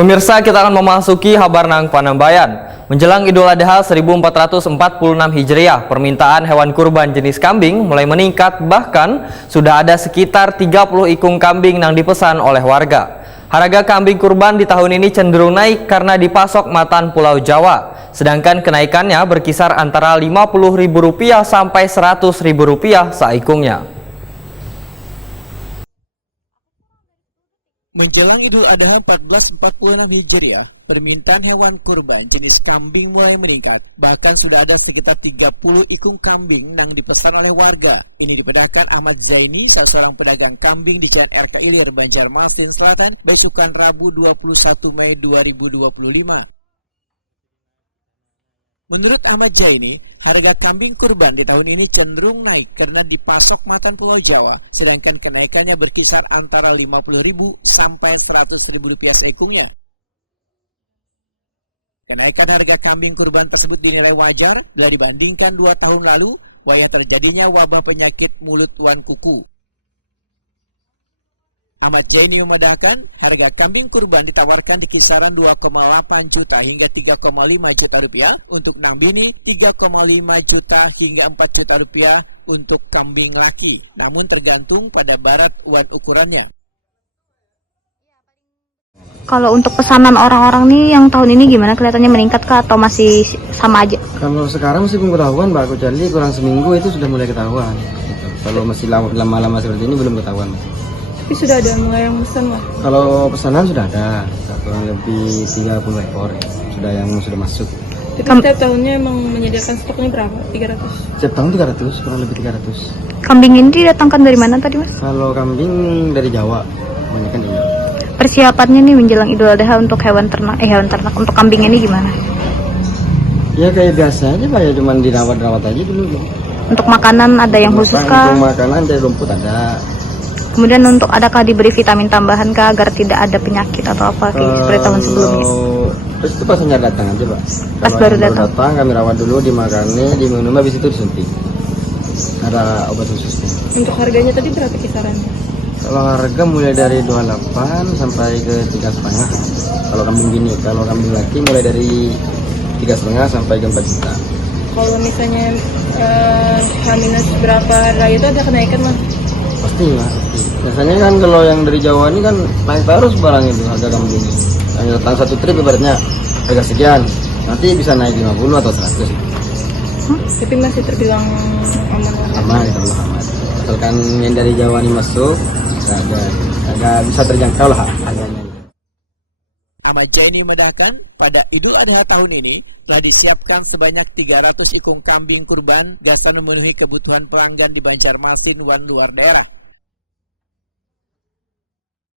Pemirsa, kita akan memasuki Habar Nang Panambayan. Menjelang Idul Adha 1446 Hijriah, permintaan hewan kurban jenis kambing mulai meningkat, bahkan sudah ada sekitar 30 ikung kambing yang dipesan oleh warga. Harga kambing kurban di tahun ini cenderung naik karena dipasok Matan Pulau Jawa, sedangkan kenaikannya berkisar antara Rp50.000 sampai Rp100.000 seikungnya. Menjelang Idul Adha 1446 Hijriah, permintaan hewan kurban jenis kambing mulai meningkat. Bahkan sudah ada sekitar 30 ikung kambing yang dipesan oleh warga. Ini dibenarkan Ahmad Zaini, salah seorang pedagang kambing di Jalan RK Ilir, Banjarmasin Selatan, besukan Rabu 21 Mei 2025. Menurut Ahmad Zaini, harga kambing kurban di tahun ini cenderung naik karena dipasok Matan Pulau Jawa, sedangkan kenaikannya berkisar antara Rp50.000 sampai Rp100.000 seikungnya. Kenaikan harga kambing kurban tersebut dinilai wajar bila dibandingkan 2 tahun lalu, wayah terjadinya wabah penyakit mulut tuan kuku. Ahmad Zaini memandangkan harga kambing kurban ditawarkan di kisaran 2,8 juta hingga 3,5 juta rupiah untuk nambini, 3,5 juta hingga 4 juta rupiah untuk kambing laki, namun tergantung pada barat uang ukurannya. Kalau untuk pesanan orang-orang nih yang tahun ini gimana, kelihatannya meningkat kah atau masih sama aja? Kalau sekarang masih belum ketahuan, Mbak. Kecuali kurang seminggu itu sudah mulai ketahuan. Gitu. Kalau masih lama-lama seperti ini belum ketahuan. Tapi sudah ada mulai yang pesan lah. Kalau pesanan sudah ada, kurang lebih 30 ekor ya. Sudah yang sudah masuk. Tapi setiap tahunnya emang menyediakan stoknya berapa? 300? Setiap tahun 300, kurang lebih 300. Kambing ini didatangkan dari mana tadi, Mas? Kalau kambing dari Jawa, kebanyakan dari Jawa. Persiapannya nih menjelang Idul Adha untuk hewan ternak untuk kambing ini gimana? Ya kayak biasa aja Pak, ya cuman dirawat-rawat aja dulu. Untuk makanan ada yang khusus kah? Untuk makanan dari rumput ada. Kemudian untuk adakah diberi vitamin tambahan kah agar tidak ada penyakit atau apa seperti tahun sebelumnya? Terus itu pas hanya datang aja Pak. Pas Kalau baru yang datang. kami rawat dulu, dimakani, diminum, habis itu disuntik. Ada obat khususnya. Untuk harganya tadi berapa kisarannya? Kalau harga mulai dari 28 sampai ke 3,5. Kalau kambing gini, kalau kambing laki mulai dari 3,5 sampai ke 4 juta. Kalau misalnya H- berapa raya itu ada kenaikan Mas? Pasti lah. Biasanya kan kalau yang dari Jawa ini kan naik terus barang itu harga kambing. Yang datang satu trip ibaratnya harga sekian, nanti bisa naik 50 atau 100. Tapi masih terbilang aman lah. Aman, itu Allah aman. Asalkan yang dari Jawa ini masuk, agak bisa terjangkau lah harganya. Ahmad Zaini menambahkan pada Idul Adha tahun ini telah disiapkan sebanyak 300 ikung kambing kurban dapat memenuhi kebutuhan pelanggan di Banjarmasin dan luar daerah.